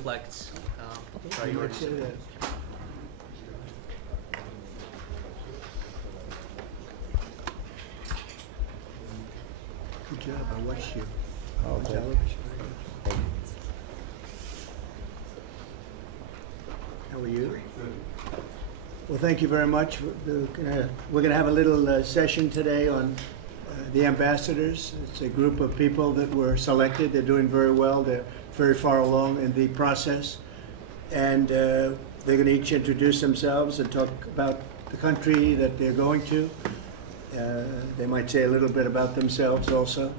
reflects priorities. Good job. I watched you on Okay. television. How are you? Well, thank you very much. We're going to have a little session today on the ambassadors. It's a group of people that were selected. They're doing very well. They're very far along in the process. And they're going to each introduce themselves and talk about the country that they're going to. They might say a little bit about themselves also,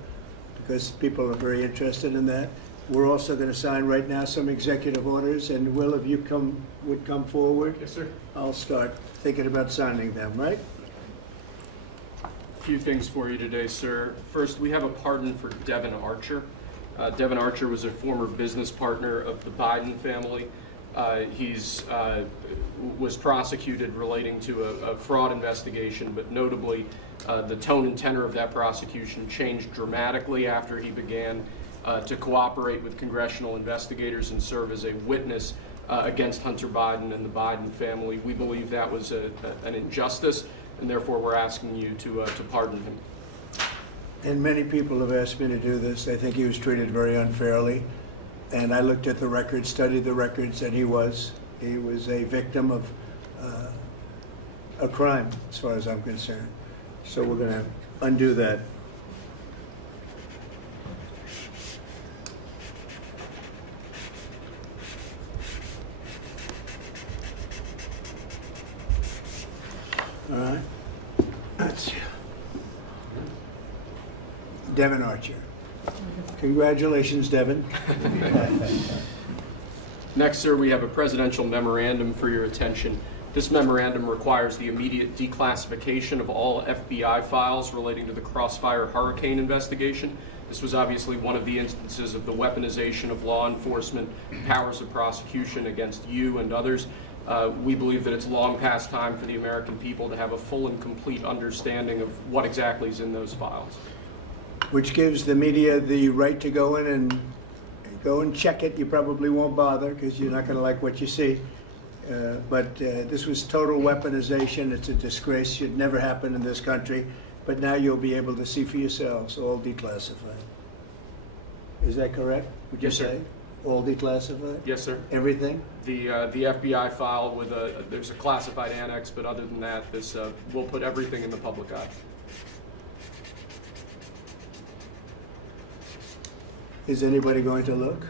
because people are very interested in that. We're also going to sign right now some executive orders, and Will, if you would come forward. Yes, sir. I'll start thinking about signing them, right? A few things for you today, sir. First, we have a pardon for Devin Archer. Devin Archer was a former business partner of the Biden family. He's was prosecuted relating to a fraud investigation, but notably the tone and tenor of that prosecution changed dramatically after he began to cooperate with congressional investigators and serve as a witness against Hunter Biden and the Biden family. We believe that was an injustice, and therefore we're asking you to pardon him. And many people have asked me to do this. I think he was treated very unfairly. And I looked at the records, studied the records, and he was a victim of a crime, as far as I'm concerned. So we're going to undo that. All right. That's Devin Archer. Congratulations, Devin. Next, sir, we have a presidential memorandum for your attention. This memorandum requires the immediate declassification of all FBI files relating to the Crossfire Hurricane investigation. This was obviously one of the instances of the weaponization of law enforcement powers of prosecution against you and others. We believe that it's long past time for the American people to have a full and complete understanding of what exactly is in those files. Which gives the media the right to go in and check it. You probably won't bother because you're not going to like what you see. But this was total weaponization. It's a disgrace. Should never happen in this country. But now you'll be able to see for yourselves, all declassified. Is that correct? Would you Yes, sir. say? All declassified? Yes, sir. Everything? The FBI file with there's a classified annex, but other than that, this will put everything in the public eye. Is anybody going to look?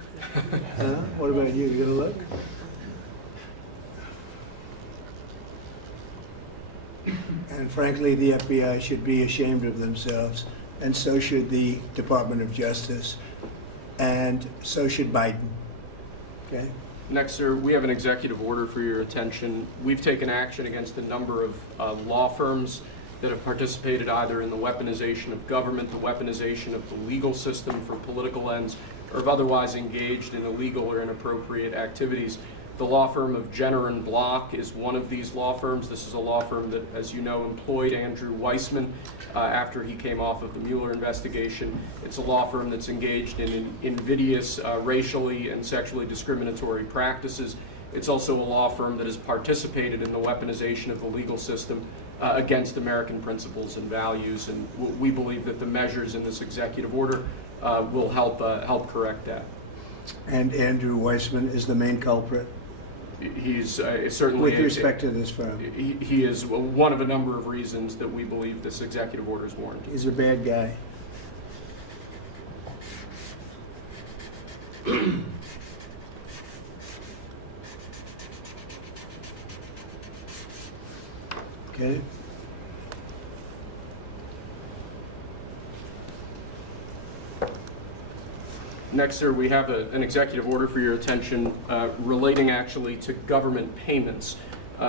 Huh? What about you? You going to look? And frankly, the FBI should be ashamed of themselves, and so should the Department of Justice, and so should Biden. Okay? Next, sir, we have an executive order for your attention. We've taken action against a number of law firms that have participated either in the weaponization of government, the weaponization of the legal system for political ends, or have otherwise engaged in illegal or inappropriate activities. The law firm of Jenner and Block is one of these law firms. This is a law firm that, as you know, employed Andrew Weissman after he came off of the Mueller investigation. It's a law firm that's engaged in invidious racially and sexually discriminatory practices. It's also a law firm that has participated in the weaponization of the legal system against American principles and values, and we believe that the measures in this executive order will help correct that. And Andrew Weissman is the main culprit? He's certainly... With respect to this firm? He is one of a number of reasons that we believe this executive order is warranted. He's a bad guy. Okay. Next, sir, we have an executive order for your attention relating actually to government payments.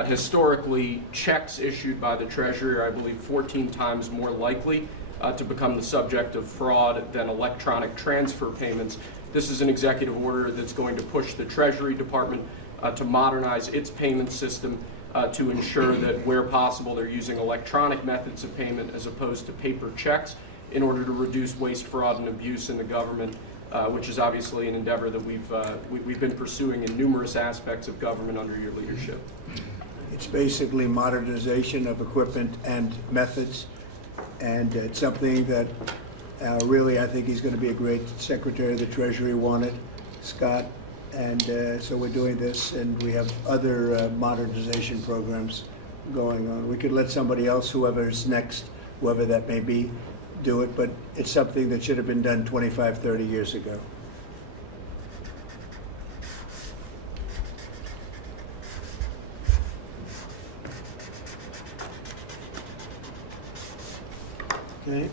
Historically, checks issued by the Treasury are, I believe, 14 times more likely to become the subject of fraud than electronic transfer payments. This is an executive order that's going to push the Treasury Department to modernize its payment system to ensure that where possible they're using electronic methods of payment as opposed to paper checks in order to reduce waste, fraud, and abuse in the government. which is obviously an endeavor that we've been pursuing in numerous aspects of government under your leadership. It's basically modernization of equipment and methods, and it's something that really I think he's going to be a great Secretary of the Treasury wanted, Scott, and so we're doing this, and we have other modernization programs going on. We could let somebody else, whoever's next, whoever that may be, do it, but it's something that should have been done 25, 30 years ago. Okay.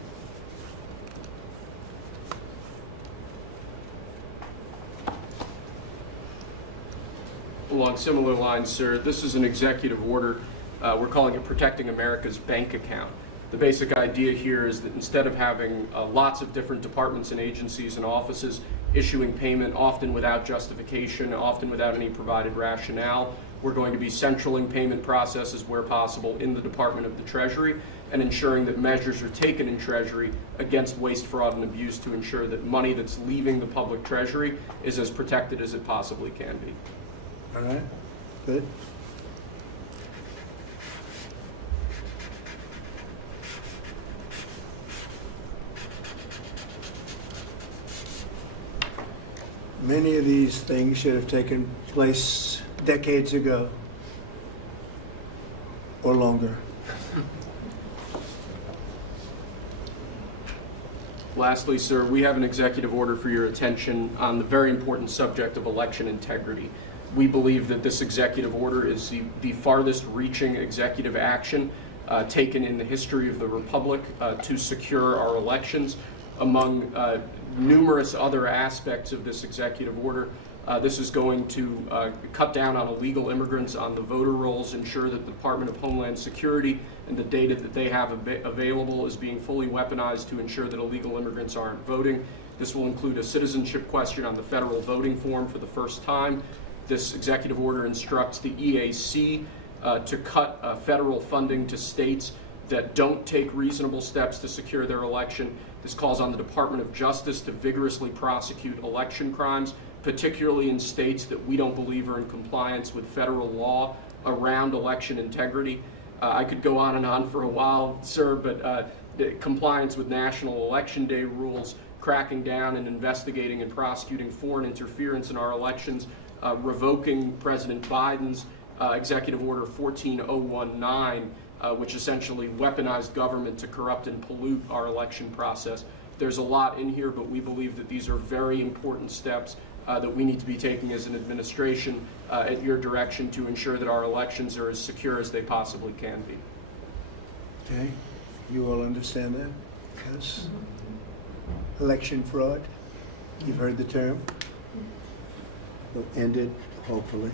Along similar lines, sir, this is an executive order. We're calling it Protecting America's Bank Account. The basic idea here is that instead of having lots of different departments and agencies and offices issuing payment, often without justification, often without any provided rationale, we're going to be centraling payment processes where possible in the Department of the Treasury and ensuring that measures are taken in Treasury against waste, fraud, and abuse to ensure that money that's leaving the public Treasury is as protected as it possibly can be. All right, good. Many of these things should have taken place decades ago or longer. Lastly, sir, we have an executive order for your attention on the very important subject of election integrity. We believe that this executive order is the farthest reaching executive action taken in the history of the Republic to secure our elections. Among numerous other aspects of this executive order, this is going to cut down on illegal immigrants on the voter rolls, ensure that the Department of Homeland Security and the data that they have available is being fully weaponized to ensure that illegal immigrants aren't voting. This will include a citizenship question on the federal voting form for the first time. This executive order instructs the EAC to cut federal funding to states that don't take reasonable steps to secure their election. This calls on the Department of Justice to vigorously prosecute election crimes, particularly in states that we don't believe are in compliance with federal law around election integrity. I could go on for a while, sir, but the compliance with National Election Day rules, cracking down and investigating and prosecuting foreign interference in our elections, revoking President Biden's Executive Order 14019, which essentially weaponized government to corrupt and pollute our election process. There's a lot in here, but we believe that these are very important steps that we need to be taking as an administration at your direction to ensure that our elections are as secure as they possibly can be. Okay, you all understand that? Yes. Election fraud, you've heard the term. We'll end it, hopefully.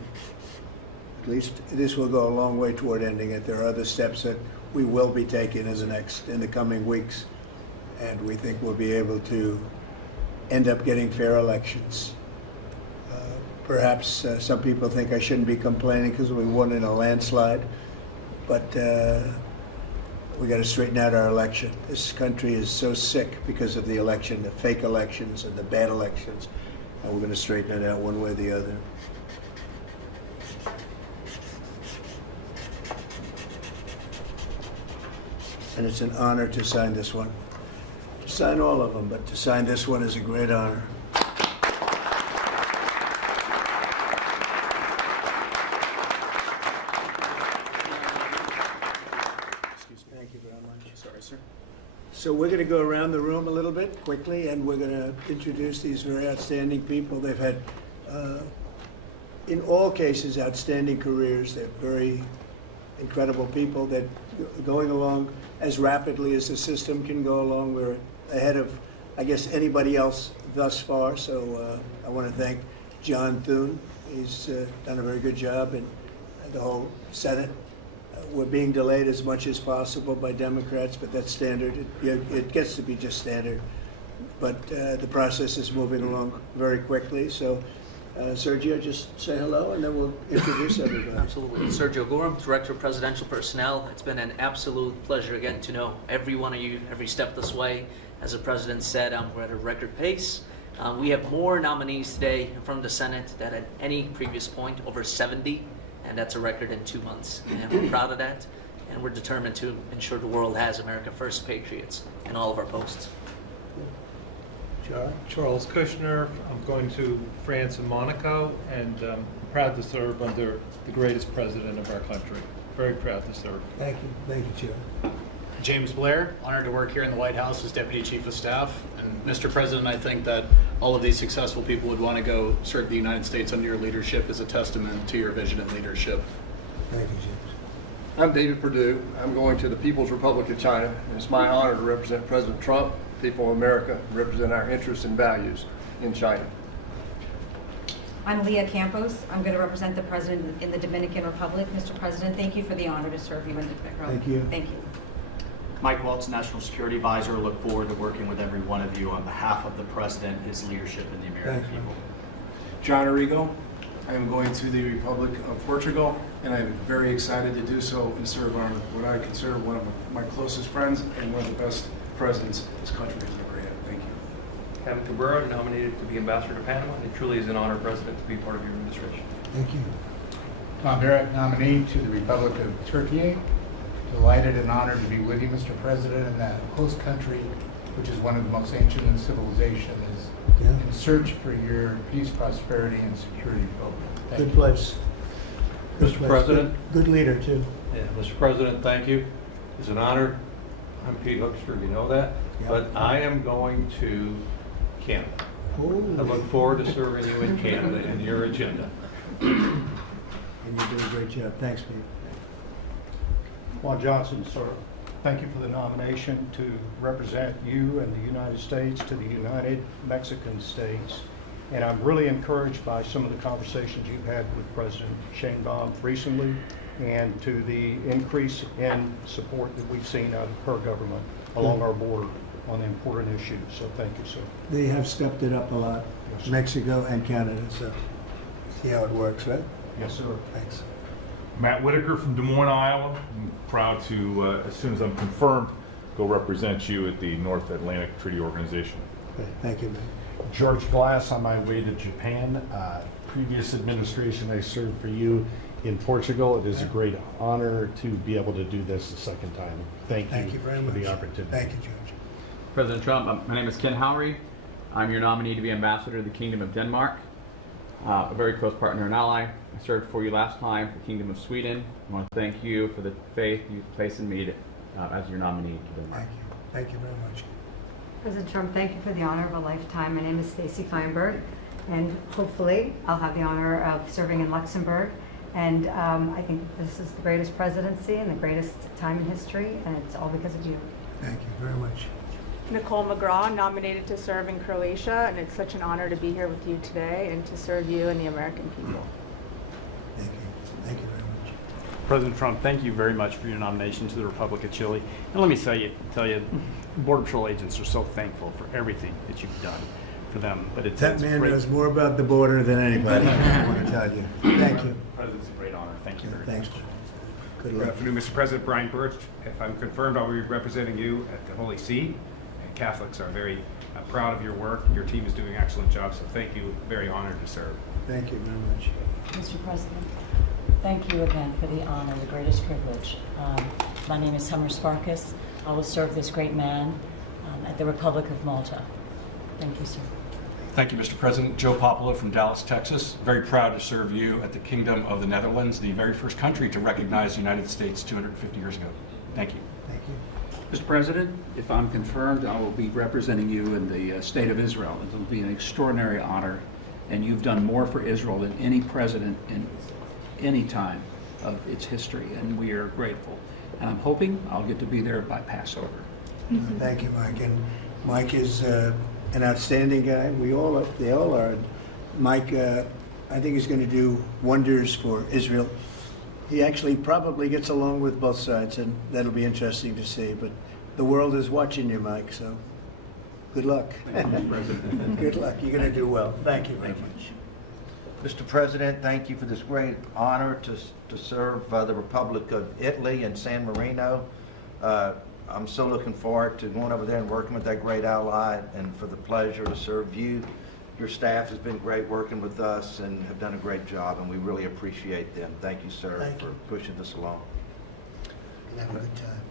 At least this will go a long way toward ending it. There are other steps that we will be taking in the coming weeks, and we think we'll be able to end up getting fair elections. Perhaps some people think I shouldn't be complaining because we won in a landslide, but we got to straighten out our election. This country is so sick because of the election, the fake elections and the bad elections, and we're going to straighten it out one way or the other. And it's an honor to sign this one. To sign all of them, but to sign this one is a great honor. Thank you very much. Sorry, sir. So we're going to go around the room a little bit quickly, and we're going to introduce these very outstanding people. They've had, in all cases, outstanding careers. They're very incredible people that are going along as rapidly as the system can go along. We're ahead of, I guess, anybody else thus far. So I want to thank John Thune. He's done a very good job, and the whole Senate. We're being delayed as much as possible by Democrats, but that's standard. It gets to be just standard. But the process is moving along very quickly. So, Sergio, just say hello, and then we'll introduce everybody. Absolutely. Sergio Gorham, Director of Presidential Personnel. It's been an absolute pleasure getting to know every one of you every step this way. As the President said, we're at a record pace. We have more nominees today from the Senate than at any previous point, over 70, and that's a record in 2 months. And we're proud of that, and we're determined to ensure the world has America First patriots in all of our posts. Charles Kushner. I'm going to France and Monaco, and I'm proud to serve under the greatest president of our country. Very proud to serve. Thank you, Chair. James Blair, honored to work here in the White House as Deputy Chief of Staff. And Mr. President, I think that all of these successful people would want to go serve the United States under your leadership as a testament to your vision and leadership. Thank you, James. I'm David Perdue. I'm going to the People's Republic of China. It's my honor to represent President Trump, people of America, represent our interests and values in China. I'm Leah Campos. I'm going to represent the President in the Dominican Republic. Mr. President, thank you for the honor to serve you in the Dominican Republic. Thank you. Thank you. Mike Welch, National Security Advisor. Look forward to working with every one of you on behalf of the President, his leadership, and the American Thank you. people. John Arrigo. I am going to the Republic of Portugal, and I'm very excited to do so and serve on what I consider one of my closest friends and one of the best presidents this country has ever had. Thank you. Kevin Cabrera, nominated to be Ambassador to Panama. It truly is an honor, President, to be part of your administration. Thank you. Tom Barrett, nominee to the Republic of Turkey. Delighted and honored to be with you, Mr. President, in that host country, which is one of the most ancient in civilization, is in search for your peace, prosperity, and security program. Thank Good you. place. Good Mr. place. President. Good leader, too. Yeah, Mr. President, thank you. It's an honor. I'm Pete Hookster, you know that. Yeah. But I am going to Canada. Oh. I look forward to serving you in Canada and your agenda. And you do a great job. Thanks, Pete. Juan Johnson, sir. Thank you for the nomination to represent you and the United States to the United Mexican States. And I'm really encouraged by some of the conversations you've had with President Sheinbaum recently and to the increase in support that we've seen out of her government along our border on important issues. So thank you, sir. They have stepped it up a lot, Yes, sir. Mexico and Canada, so see how it works, right? Yes, sir. Thanks. Matt Whitaker from Des Moines, Iowa. I'm proud to, as soon as I'm confirmed, go represent you at the North Atlantic Treaty Organization. Okay, thank you, man. George Glass, on my way to Japan. Previous administration, I served for you in Portugal. It is a great honor to be able to do this the second time. Thank you very for much. the opportunity. Thank you, George. President Trump, my name is Ken Howry. I'm your nominee to be Ambassador to the Kingdom of Denmark, a very close partner and ally. I served for you last time for the Kingdom of Sweden. I want to thank you for the faith you've placed in me as your nominee to Denmark. Thank you. Thank you very much. President Trump, thank you for the honor of a lifetime. My name is Stacy Feinberg, and hopefully I'll have the honor of serving in Luxembourg. And I think this is the greatest presidency and the greatest time in history, and it's all because of you. Thank you very much. Nicole McGraw, nominated to serve in Croatia, and it's such an honor to be here with you today and to serve you and the American people. Thank you. Thank you very much. President Trump, thank you very much for your nomination to the Republic of Chile. And let me tell you, Border Patrol agents are so thankful for everything that you've done for them. But That man knows more about the border than anybody, I want to tell you. Thank you. President's a great honor. Thank you very Thanks. much. Good Good luck. afternoon, Mr. President. Brian Birch. If I'm confirmed, I'll be representing you at the Holy See. And Catholics are very proud of your work. Your team is doing an excellent job, so thank you. Very honored to serve. Thank you very much. Mr. President, thank you again for the honor, the greatest privilege. My name is Summer Sparkus. I will serve this great man at the Republic of Malta. Thank you, sir. Thank you, Mr. President. Joe Popolo from Dallas, Texas. Very proud to serve you at the Kingdom of the Netherlands, the very first country to recognize the United States 250 years ago. Thank you. Thank you. Mr. President, if I'm confirmed, I will be representing you in the state of Israel. It will be an extraordinary honor, and you've done more for Israel than any president in any time of its history, and we are grateful. And I'm hoping I'll get to be there by Passover. Thank you, Mike. And Mike is an outstanding guy. They all are. Mike, I think he's going to do wonders for Israel. He actually probably gets along with both sides, and that'll be interesting to see. But the world is watching you, Mike, so good luck. Thank you, Mr. President. Good luck. You're going to do well. Thank you very much. Mr. President, thank you for this great honor to serve the Republic of Italy and San Marino. I'm so looking forward to going over there and working with that great ally, and for the pleasure to serve you Your staff has been great working with us and have done a great job, and we really appreciate them. Thank you, sir, Thank for you. pushing this along. And have a good time.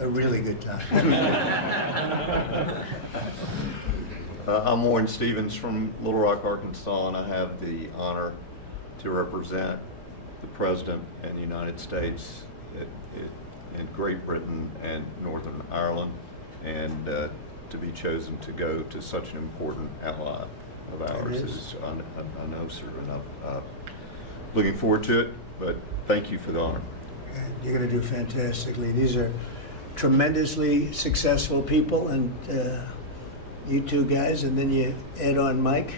A really good time. I'm Warren Stevens from Little Rock, Arkansas, and I have the honor to represent the President and the United States in Great Britain and Northern Ireland, and to be chosen to go to such an important ally of ours is, I know, sir, and I'm looking forward to it, but thank you for the honor. You're going to do fantastically. These are tremendously successful people, and you two guys, and then you add on Mike.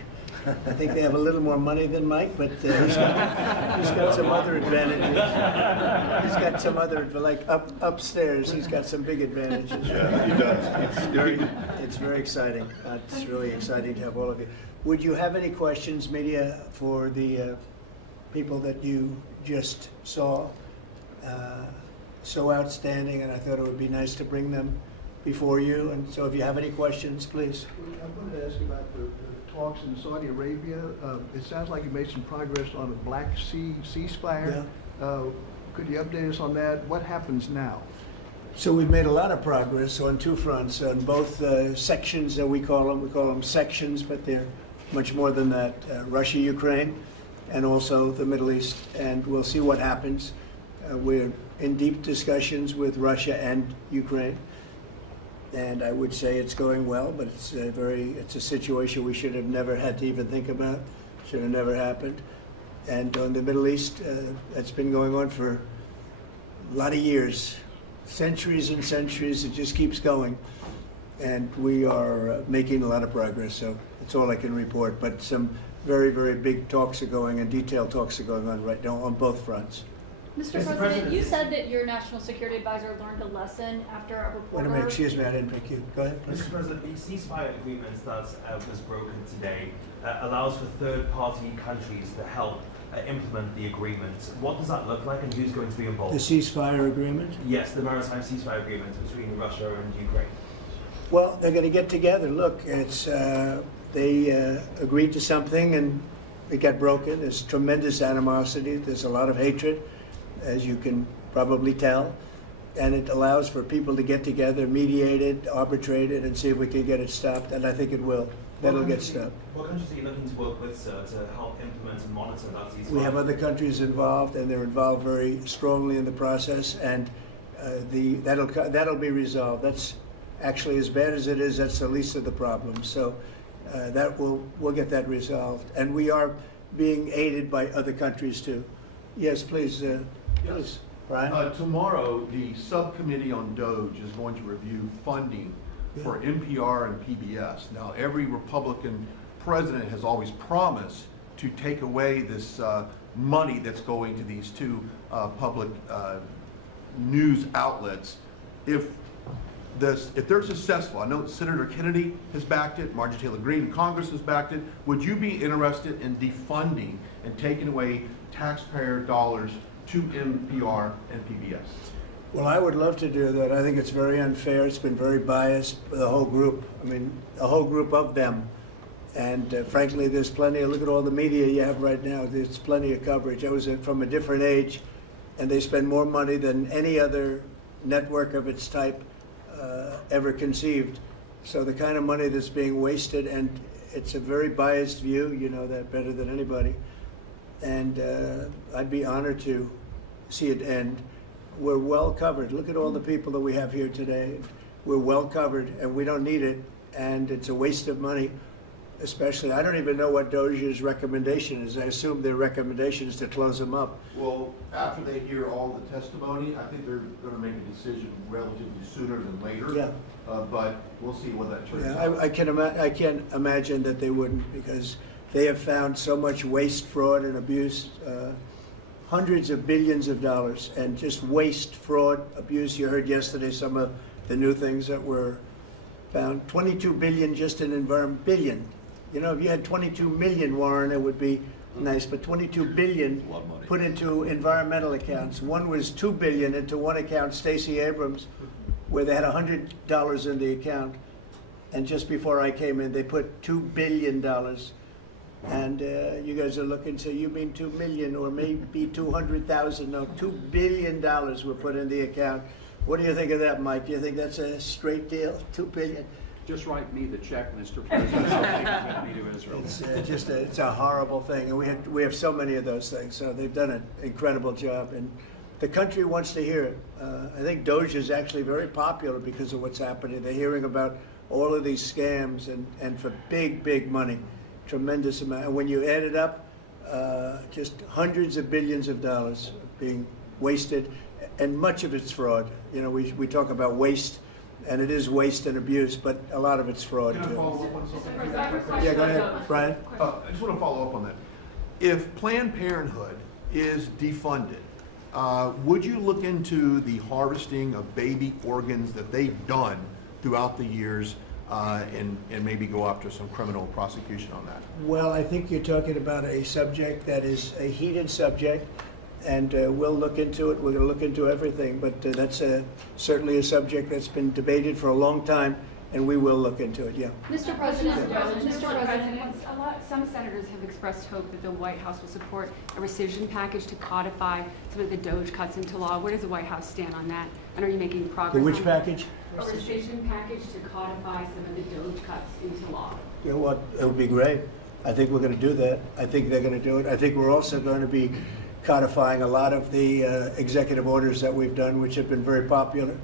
I think they have a little more money than Mike, but he's got some other advantages. He's got some other, like upstairs, he's got some big advantages. Yeah, he does. It's very exciting. It's really exciting to have all of you. Would you have any questions, media, for the people that you just saw? So outstanding, and I thought it would be nice to bring them before you. And so if you have any questions, please. I wanted to ask you about the talks in Saudi Arabia. It sounds like you made some progress on the Black Sea ceasefire. Yeah. Could you update us on that? What happens now? So we've made a lot of progress on two fronts, on both sections that we call them sections, but they're much more than that, Russia, Ukraine, and also the Middle East, and we'll see what happens. We're in deep discussions with Russia and Ukraine, and I would say it's going well, but it's a situation we should have never had to even think about, should have never happened. And on the Middle East, that's been going on for a lot of years, centuries and centuries. It just keeps going, and we are making a lot of progress. So that's all I can report. But some very, very big talks are going, and detailed talks are going on right now on both fronts. Mr. President, you said that your national security advisor learned a lesson after a reporter... Wait a minute, excuse me, I didn't pick you. Go ahead, please. Mr. President, the ceasefire agreement that was broken today allows for third-party countries to help implement the agreement. What does that look like, and who's going to be involved? The ceasefire agreement? Yes, the maritime ceasefire agreement between Russia and Ukraine. Well, they're going to get together. Look, it's they agreed to something, and it got broken. There's tremendous animosity. There's a lot of hatred, as you can probably tell, and it allows for people to get together, mediate it, arbitrate it, and see if we can get it stopped, and I think it will. That'll get stopped. What countries are you looking to work with, sir, to help implement and monitor that ceasefire? We have other countries involved, and they're involved very strongly in the process, and that'll be resolved. That's actually, as bad as it is, that's the least of the problems. So we'll get that resolved, and we are being aided by other countries too. Yes, please. Yes. Brian? Tomorrow, the subcommittee on DOGE is going to review funding for NPR and PBS. Now, every Republican president has always promised to take away this money that's going to these two public news outlets. If they're successful, I know Senator Kennedy has backed it, Marjorie Taylor Greene in Congress has backed it. Would you be interested in defunding and taking away taxpayer dollars to NPR and PBS? Well, I would love to do that. I think it's very unfair. It's been very biased for the whole group. I mean, a whole group of them. And frankly, there's plenty. Look at all the media you have right now. There's plenty of coverage. I was from a different age, and they spend more money than any other network of its type ever conceived. So the kind of money that's being wasted, and it's a very biased view. You know that better than anybody. And I'd be honored to see it end. We're well covered. Look at all the people that we have here today. We're well covered, and we don't need it, and it's a waste of money, especially. I don't even know what DOJ's recommendation is. I assume their recommendation is to close them up. Well, after they hear all the testimony, I think they're going to make a decision relatively sooner than later. Yeah. But we'll see what that turns Yeah, out. I can't imagine that they wouldn't, because they have found so much waste, fraud, and abuse, hundreds of billions of dollars, and just waste, fraud, abuse. You heard yesterday some of the new things that were found. 22 billion just in environment, billion. You know, if you had 22 million, Warren, it would be nice, but 22 billion put into environmental accounts. One was 2 billion into one account, Stacey Abrams, where they had $100 in the account, And just before I came in, they put $2 billion. And you guys are looking, so you mean 2 million or maybe 200,000? No, $2 billion were put in the account. What do you think of that, Mike? Do you think that's a straight deal, 2 billion? Just write me the check, Mr. President. I'll take me to Israel. It's it's a horrible thing, and we have so many of those things. So they've done an incredible job, and the country wants to hear it. I think Doge is actually very popular because of what's happening. They're hearing about all of these scams and for big money, tremendous amount. And when you add it up, just hundreds of billions of dollars being wasted, and much of it's fraud. You know, we talk about waste. And it is waste and abuse, but a lot of it's fraud Can I too. follow up on something? Yeah, go ahead, Brian. I just want to follow up on that. If Planned Parenthood is defunded, would you look into the harvesting of baby organs that they've done throughout the years and maybe go after some criminal prosecution on that? Well, I think you're talking about a subject that is a heated subject, and we'll look into it. We're going to look into everything, but that's certainly a subject that's been debated for a long time, and we will look into it, yeah. Mr. President, Some senators have expressed hope that the White House will support a rescission package to codify some of the Doge cuts into law. Where does the White House stand on that? And are you making progress? Which package? A rescission package to codify some of the Doge cuts into law. You know what? It would be great. I think we're going to do that. I think they're going to do it. I think we're also going to be codifying a lot of the executive orders that we've done, which have been very popular.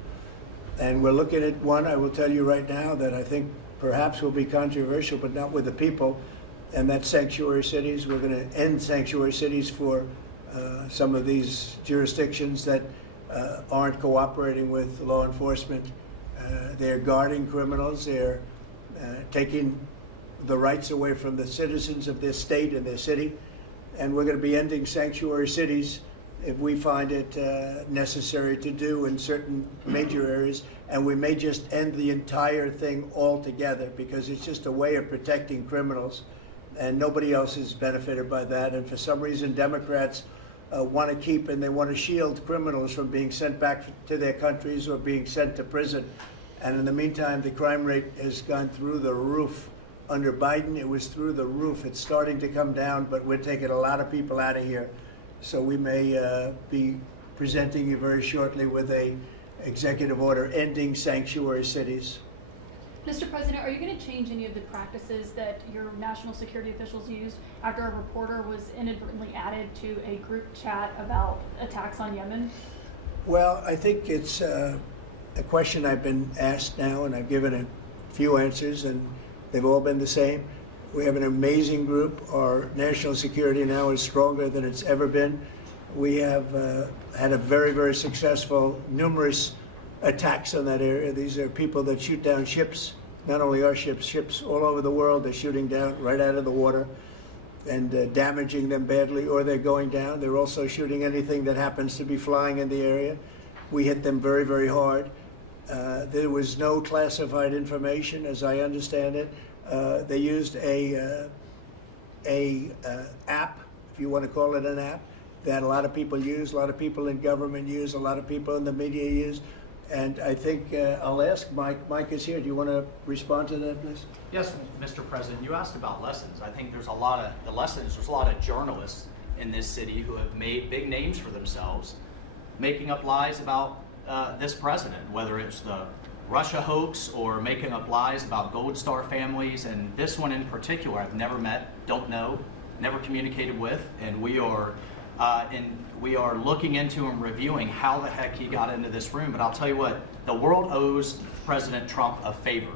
And we're looking at one, I will tell you right now, that I think perhaps will be controversial, but not with the people, and that's sanctuary cities. We're going to end sanctuary cities for some of these jurisdictions that aren't cooperating with law enforcement. They're guarding criminals. They're taking the rights away from the citizens of their state and their city. And we're going to be ending sanctuary cities if we find it necessary to do in certain major areas. And we may just end the entire thing altogether because it's just a way of protecting criminals. And nobody else is benefited by that. And for some reason, Democrats want to keep and they want to shield criminals from being sent back to their countries or being sent to prison. And in the meantime, the crime rate has gone through the roof. Under Biden, it was through the roof. It's starting to come down, but we're taking a lot of people out of here. So we may be presenting you very shortly with a executive order ending sanctuary cities. Mr. President, are you going to change any of the practices that your national security officials used after a reporter was inadvertently added to a group chat about attacks on Yemen? Well, I think it's a question I've been asked now, and I've given a few answers, and they've all been the same. We have an amazing group. Our national security now is stronger than it's ever been. We have had a very successful, numerous attacks on that area. These are people that shoot down ships, not only our ships, ships all over the world. They're shooting down right out of the water and damaging them badly, or they're going down. They're also shooting anything that happens to be flying in the area. We hit them very hard. There was no classified information, as I understand it. They used a app, if you want to call it an app, that a lot of people use, a lot of people in government use, a lot of people in the media use. And I think I'll ask Mike. Mike is here. Do you want to respond to that, please? Yes, Mr. President. You asked about lessons. I think there's a lot of journalists in this city who have made big names for themselves, making up lies about this president, whether it's the Russia hoax or making up lies about Gold Star families. And this one in particular, I've never met, don't know, never communicated with, and we are looking into and reviewing how the heck he got into this room. But I'll tell you what, the world owes President Trump a favor.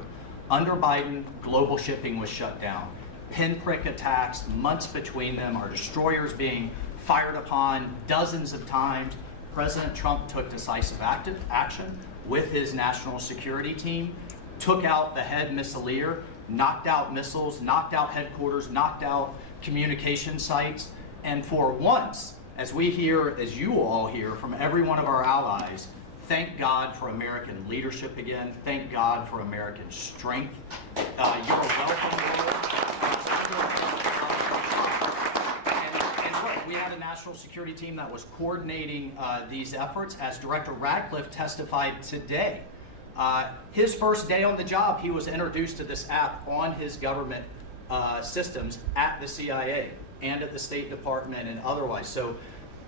Under Biden, global shipping was shut down. Pinprick attacks, months between them, our destroyers being fired upon dozens of times. President Trump took decisive action with his national security team, took out the head missileer, knocked out missiles, knocked out headquarters, knocked out communication sites. And for once, as we hear, as you all hear from every one of our allies, thank God for American leadership again. Thank God for American strength. You're welcome, Lord. And look, we had a national security team that was coordinating these efforts. As Director Radcliffe testified today, His first day on the job, he was introduced to this app on his government systems at the CIA and at the State Department and otherwise. So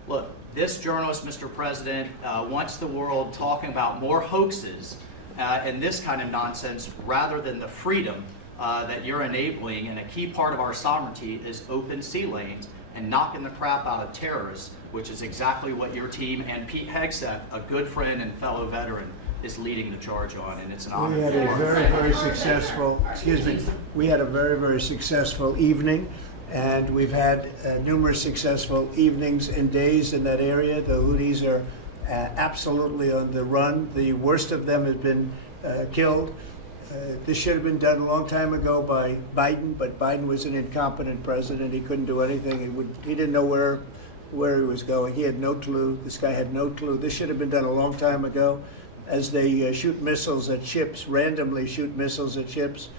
look, this journalist, Mr. President, wants the world talking about more hoaxes and this kind of nonsense rather than the freedom that you're enabling. And a key part of our sovereignty is open sea lanes and knocking the crap out of terrorists, which is exactly what your team and Pete Hegseth, a good friend and fellow veteran, is leading the charge on, and it's an honor. We had a very successful, we had a very successful evening, and we've had numerous successful evenings and days in that area. The Houthis are absolutely on the run. The worst of them has been killed. This should have been done a long time ago by Biden, but Biden was an incompetent president. He couldn't do anything. He didn't know where he was going. He had no clue. This guy had no clue. This should have been done a long time ago. As they shoot missiles at ships, randomly shoot missiles at ships,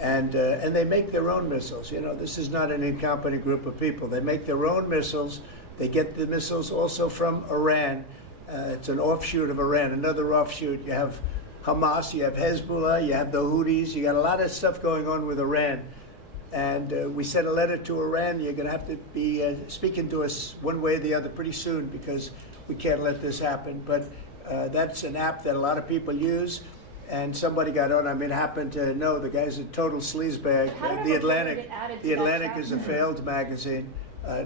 and they make their own missiles. You know, this is not an incompetent group of people. They make their own missiles. They get the missiles also from Iran. It's an offshoot of Iran, another offshoot. You have Hamas, you have Hezbollah, you have the Houthis. You got a lot of stuff going on with Iran. And we sent a letter to Iran. You're going to have to be speaking to us one way or the other pretty soon, because we can't let this happen. But that's an app that a lot of people use, and somebody got on. I mean, happened to know the guy's a total sleazebag. The Atlantic is a failed magazine.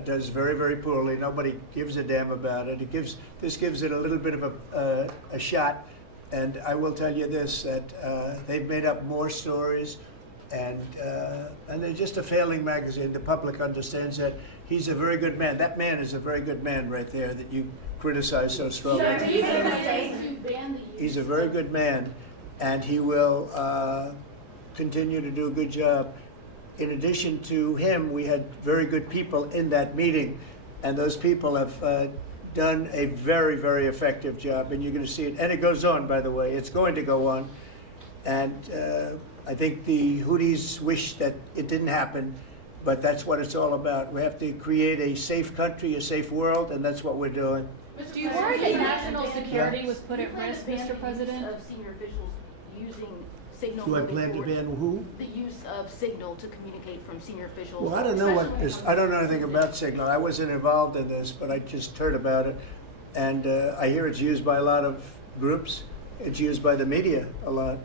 Does very poorly. Nobody gives a damn about it. This gives it a little bit of a shot. And I will tell you this, that they've made up more stories, and they're just a failing magazine. The public understands that. He's a very good man. That man is a very good man right there that you criticize so strongly. He's a very good man, and he will continue to do a good job. In addition to him, we had very good people in that meeting, and those people have done a very effective job, and you're going to see it. And it goes on, by the way. It's going to go on. And I think the Houthis wish that it didn't happen, but that's what it's all about. We have to create a safe country, a safe world, and that's what we're doing. Do you worry that national security was put at risk, Mr. President? Of senior officials using Signal. Do I plan to ban who? The use of Signal to communicate from senior officials. Well, I don't know what this, I don't know anything about Signal. I wasn't involved in this, but I just heard about it. And I hear it's used by a lot of groups. It's used by the media a lot.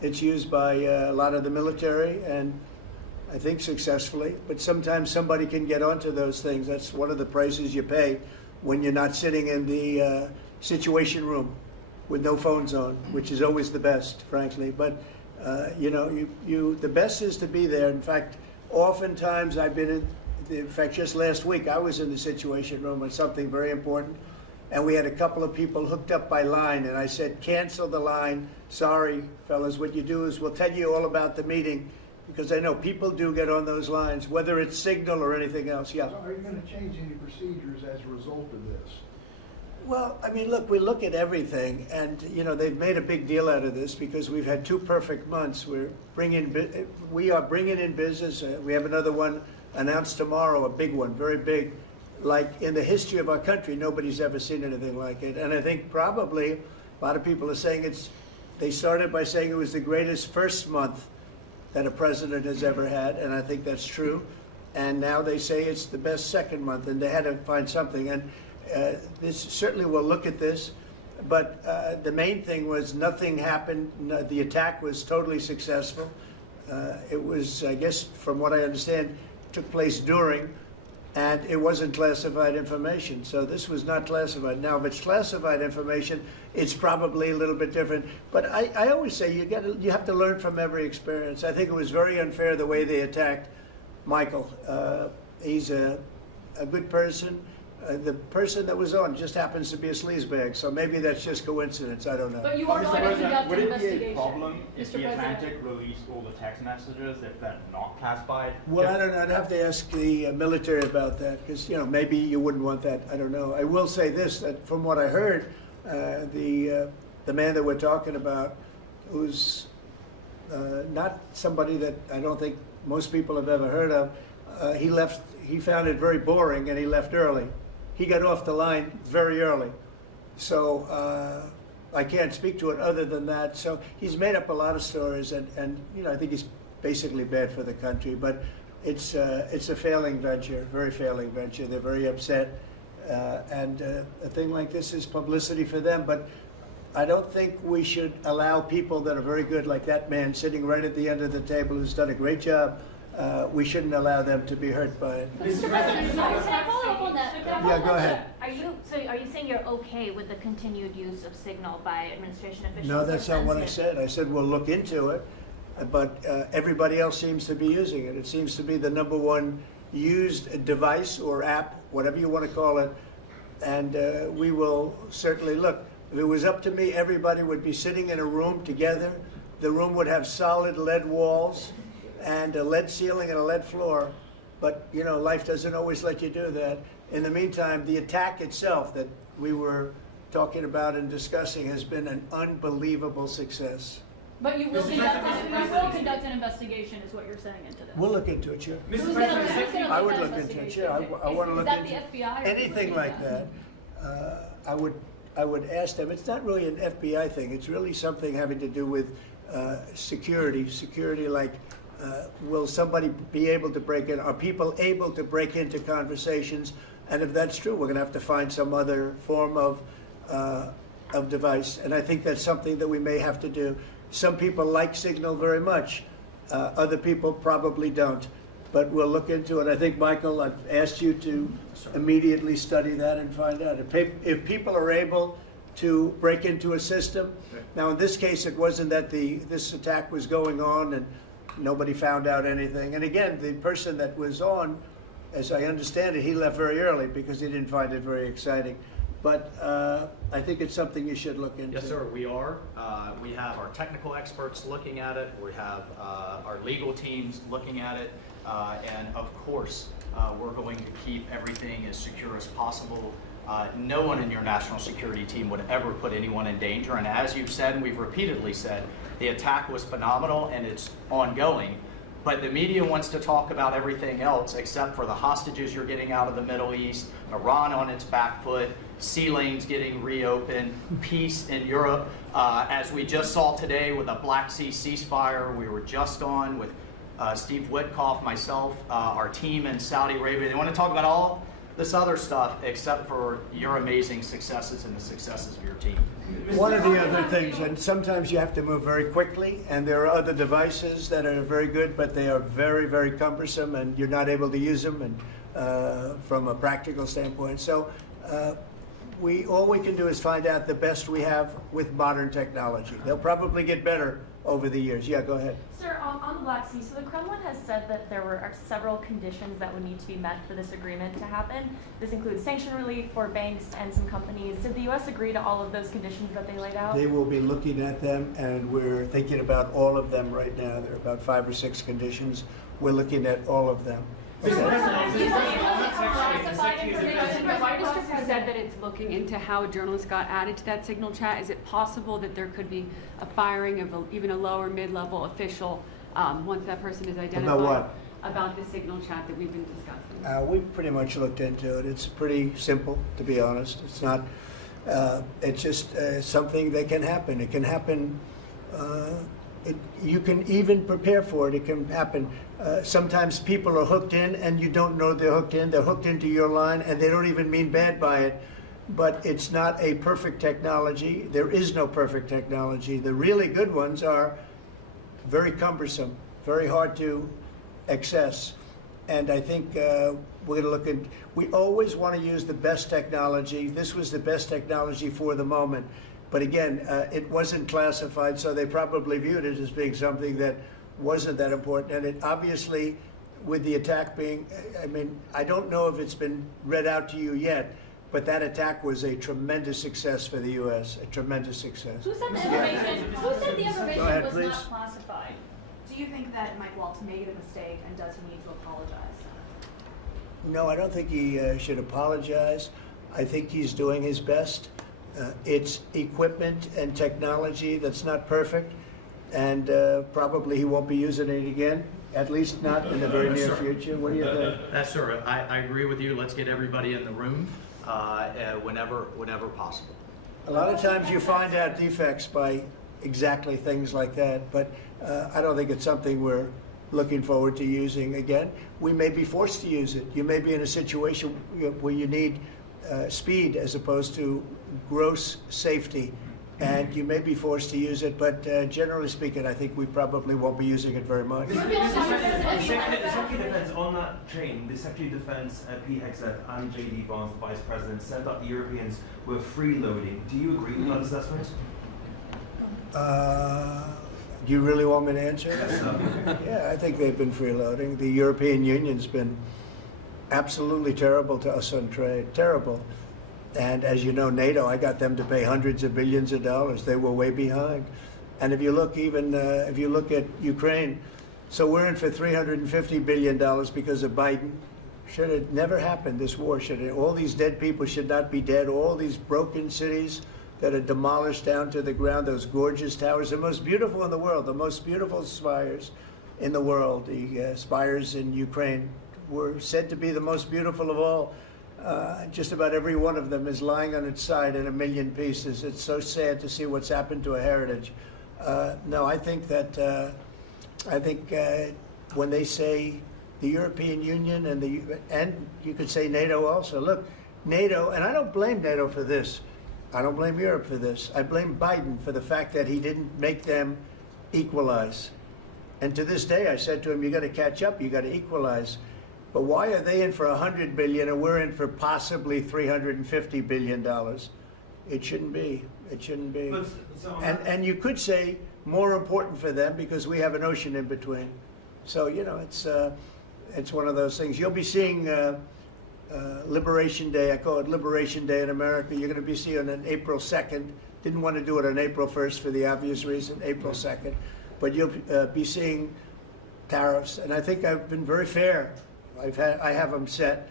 It's used by a lot of the military, and I think successfully. But sometimes somebody can get onto those things. That's one of the prices you pay when you're not sitting in the situation room with no phones on, which is always the best, frankly. But you know, the best is to be there. In fact, oftentimes I've been in fact, just last week I was in the situation room on something very important, and we had a couple of people hooked up by line, and I said, cancel the line. Sorry, fellas, what you do is we'll tell you all about the meeting, because I know people do get on those lines, whether it's Signal or anything else. Yeah. So are you going to change any procedures as a result of this? Well, I mean, look, we look at everything, and you know, they've made a big deal out of this because we've had 2 perfect months. We are bringing in business. We have another one announced tomorrow, a big one, very big. Like in the history of our country, nobody's ever seen anything like it. And I think probably a lot of people are saying they started by saying it was the greatest first month that a president has ever had, and I think that's true. And now they say it's the best second month, and they had to find something. And this certainly will look at this, but the main thing was nothing happened. The attack was totally successful. It was, I guess, from what I understand, took place during, and it wasn't classified information. So this was not classified. Now, if it's classified information, it's probably a little bit different. But I always say you have to learn from every experience. I think it was very unfair the way they attacked Michael. He's a good person. The person that was on just happens to be a sleazebag, so maybe that's just coincidence. I don't know. But you are going to conduct an investigation. Would it be a problem if the Atlantic released all the text messages if they're not classified? Well, I don't know. I'd have to ask the military about that, because you know, maybe you wouldn't want that. I don't know. I will say this: that from what I heard, the man that we're talking about, who's not somebody that I don't think most people have ever heard of, he left. He found it very boring, and he left early. He got off the line very early. So I can't speak to it other than that. So he's made up a lot of stories, and you know, I think he's basically bad for the country. But it's a failing venture, very failing venture. They're very upset, and a thing like this is publicity for them. But I don't think we should allow people that are very good, like that man sitting right at the end of the table who's done a great job. We shouldn't allow them to be hurt by it. Mr. President, can I follow up on that? Yeah, go ahead. Are you saying you're okay with the continued use of Signal by administration officials? No, or that's not what I sensitive? said. I said we'll look into it, but everybody else seems to be using it. It seems to be the #1 used device or app, whatever you want to call it, and we will certainly look. If it was up to me, everybody would be sitting in a room together. The room would have solid lead walls and a lead ceiling and a lead floor. But, you know, life doesn't always let you do that. In the meantime, the attack itself that we were talking about and discussing has been an unbelievable success. But you will conduct an investigation, is what you're saying into this. We'll look into it, sure. Who's gonna I lead would that look into it, investigation? sure. I want to Is look that into the FBI or who's anything looking like at that. I would ask them. It's not really an FBI thing. It's really something having to do with security. Security, like, will somebody be able to break in? Are people able to break into conversations? And if that's true, we're going to have to find some other form of device. And I think that's something that we may have to do. Some people like Signal very much. Other people probably don't. But we'll look into it. I think, Michael, I've asked you to immediately study that and find out. If people are able to break into a system, now in this case it wasn't that this attack was going on and nobody found out anything. And again, the person that was on, as I understand it, he left very early because he didn't find it very exciting. But I think it's something you should look into. Yes, sir, we are. We have our technical experts looking at it. We have our legal teams looking at it. And of course, we're going to keep everything as secure as possible. No one in your national security team would ever put anyone in danger. And as you've said, and we've repeatedly said, the attack was phenomenal and it's ongoing. But the media wants to talk about everything else except for the hostages you're getting out of the Middle East, Iran on its back foot, sea lanes getting reopened, peace in Europe. As we just saw today with the Black Sea ceasefire, we were just on with Steve Witkoff, myself, our team in Saudi Arabia. They want to talk about all this other stuff except for your amazing successes and the successes of your team. One of the other things, and sometimes you have to move very quickly, and there are other devices that are very good, but they are very, very cumbersome, and you're not able to use them and from a practical standpoint. So all we can do is find out the best we have with modern technology. They'll probably get better over the years. Yeah, go ahead. Sir, on the Black Sea, so the Kremlin has said that there are several conditions that would need to be met for this agreement to happen. This includes sanction relief for banks and some companies. Did the U.S. agree to all of those conditions that they laid out? They will be looking at them, and we're thinking about all of them right now. There are about 5 or 6 conditions. We're looking at all of them. The White House has said that it's looking into how a journalist got added to that Signal chat. Is it possible that there could be a firing of even a lower mid-level official once that person is identified? About what? About the Signal chat that we've been discussing. We've pretty much looked into it. It's pretty simple, to be honest. It's not. It's just something that can happen. It can happen. You can even prepare for it. It can happen. Sometimes people are hooked in and you don't know they're hooked in. They're hooked into your line and they don't even mean bad by it. But it's not a perfect technology. There is no perfect technology. The really good ones are very cumbersome, very hard to access. And I think we're going to look at, we always want to use the best technology. This was the best technology for the moment. But again, it wasn't classified, so they probably viewed it as being something that wasn't that important. And it obviously, with the attack being, I mean, I don't know if it's been read out to you yet, but that attack was a tremendous success for the U.S., a tremendous success. Who said the information, Go ahead, was please. not classified? Do you think that Mike Waltz made a mistake, and does he need to apologize? No, I don't think he should apologize. I think he's doing his best. It's equipment and technology that's not perfect, and probably he won't be using it again, at least not in the very near future. What do you think? That's sir. I agree with you. Let's get everybody in the room whenever possible. A lot of times you find out defects by exactly things like that, but I don't think it's something we're looking forward to using again. We may be forced to use it. You may be in a situation where you need speed as opposed to gross safety, and you may be forced to use it, but generally speaking, I think we probably won't be using it very much. The Secretary of Defense, on that train, the Secretary of Defense, Pete Hegseth, and J.D. Vance, the Vice President, said that the Europeans were freeloading. Do you agree with that assessment? Do you really want me to answer? Yes, sir. Yeah, I think they've been freeloading. The European Union's been absolutely terrible to us on trade, terrible. And as you know, NATO, I got them to pay hundreds of billions of dollars. They were way behind. And if you look if you look at Ukraine, so we're in for $350 billion because of Biden. Should have never happened, this war. All these dead people should not be dead. All these broken cities that are demolished down to the ground, those gorgeous towers, the most beautiful in the world, the most beautiful spires in the world. The spires in Ukraine were said to be the most beautiful of all. Just about every one of them is lying on its side in a million pieces. It's so sad to see what's happened to a heritage. No, I think that when they say the European Union and you could say NATO also. Look, NATO, and I don't blame NATO for this. I don't blame Europe for this. I blame Biden for the fact that he didn't make them equalize. And to this day, I said to him, you got to catch up, you got to equalize. But why are they in for $100 billion and we're in for possibly $350 billion? It shouldn't be. It shouldn't be. And you could say more important for them because we have an ocean in between. So, you know, it's one of those things. You'll be seeing Liberation Day. I call it Liberation Day in America. You're going to be seeing on April 2nd. Didn't want to do it on April 1st for the obvious reason, April 2nd. But you'll be seeing tariffs. And I think I've been very fair. I have them set.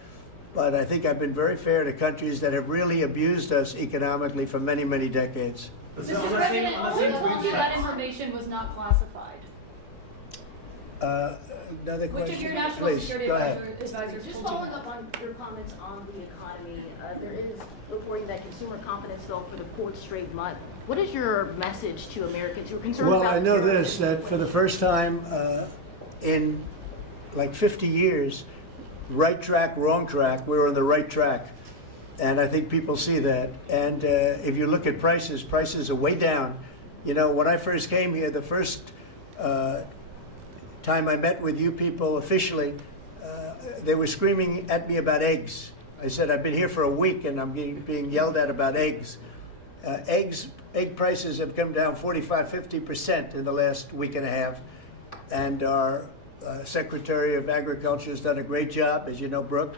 But I think I've been very fair to countries that have really abused us economically for many, many decades. Mr. President, who told you that information was not classified? Another question? Which of your national Please, security go ahead. advisors? Just following up on your comments on the economy, there is reporting that consumer confidence fell for the fourth straight month. What is your message to Americans who are concerned about? Well, I know this, that for the first time in like 50 years, right track, wrong track, we're on the right track. And I think people see that. And if you look at prices, prices are way down. You know, when I first came here, the first time I met with you people officially, they were screaming at me about eggs. I said, I've been here for a week and I'm being yelled at about eggs. Egg prices have come down 45, 50% in the last week and a half. And our Secretary of Agriculture has done a great job, as you know, Brooke.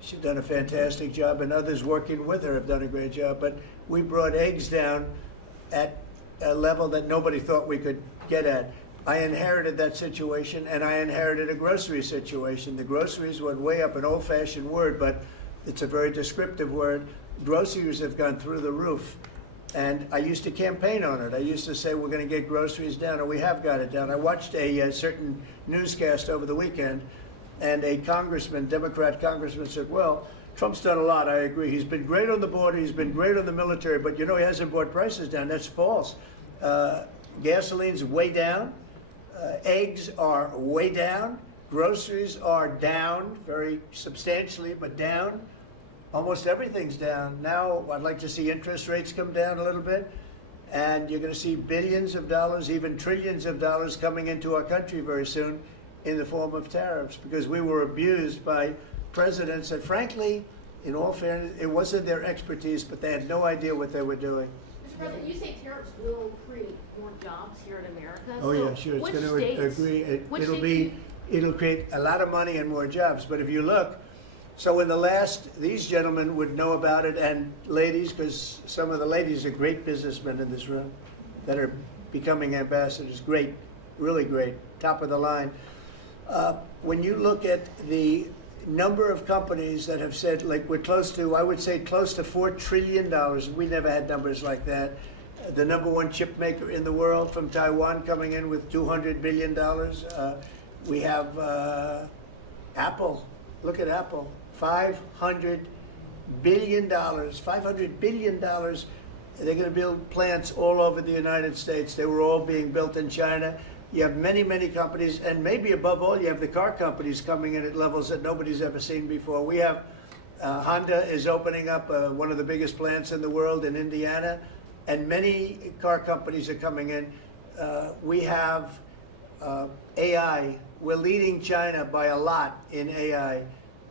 She's done a fantastic job, and others working with her have done a great job. But we brought eggs down at a level that nobody thought we could get at. I inherited that situation, and I inherited a grocery situation. The groceries went way up, an old-fashioned word, but it's a very descriptive word. Groceries have gone through the roof. And I used to campaign on it. I used to say, we're going to get groceries down, and we have got it down. I watched a certain newscast over the weekend, and a congressman, Democrat congressman, said, well, Trump's done a lot, I agree. He's been great on the border, he's been great on the military, but you know, he hasn't brought prices down. That's false. Gasoline's way down. Eggs are way down. Groceries are down, very substantially, but down. Almost everything's down. Now, I'd like to see interest rates come down a little bit, and you're going to see billions of dollars, even trillions of dollars coming into our country very soon in the form of tariffs, because we were abused by presidents that, frankly, in all fairness, it wasn't their expertise, but they had no idea what they were doing. Mr. President, you say tariffs will create more jobs here in America. Oh, so yeah, sure. It's which going to states- agree. which It'll states it'll create a lot of money and more jobs. But if you look, so in the last, these gentlemen would know about it, and ladies, because some of the ladies are great businessmen in this room that are becoming ambassadors. Great, really great, top of the line. When you look at the number of companies that have said, like we're close to, I would say close to $4 trillion. We never had numbers like that. The #1 chip maker in the world from Taiwan coming in with $200 billion. We have Apple. Look at Apple. $500 billion. $500 billion. They're going to build plants all over the United States. They were all being built in China. You have many, many companies, and maybe above all, you have the car companies coming in at levels that nobody's ever seen before. We have Honda is opening up one of the biggest plants in the world in Indiana, and many car companies are coming in. We have AI. We're leading China by a lot in AI,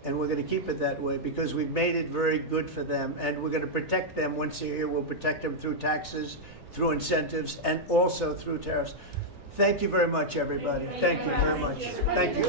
and we're going to keep it that way because we've made it very good for them, and we're going to protect them once they're here. We'll protect them through taxes, through incentives, and also through tariffs. Thank you very much, everybody. Thank you very much. Thank you.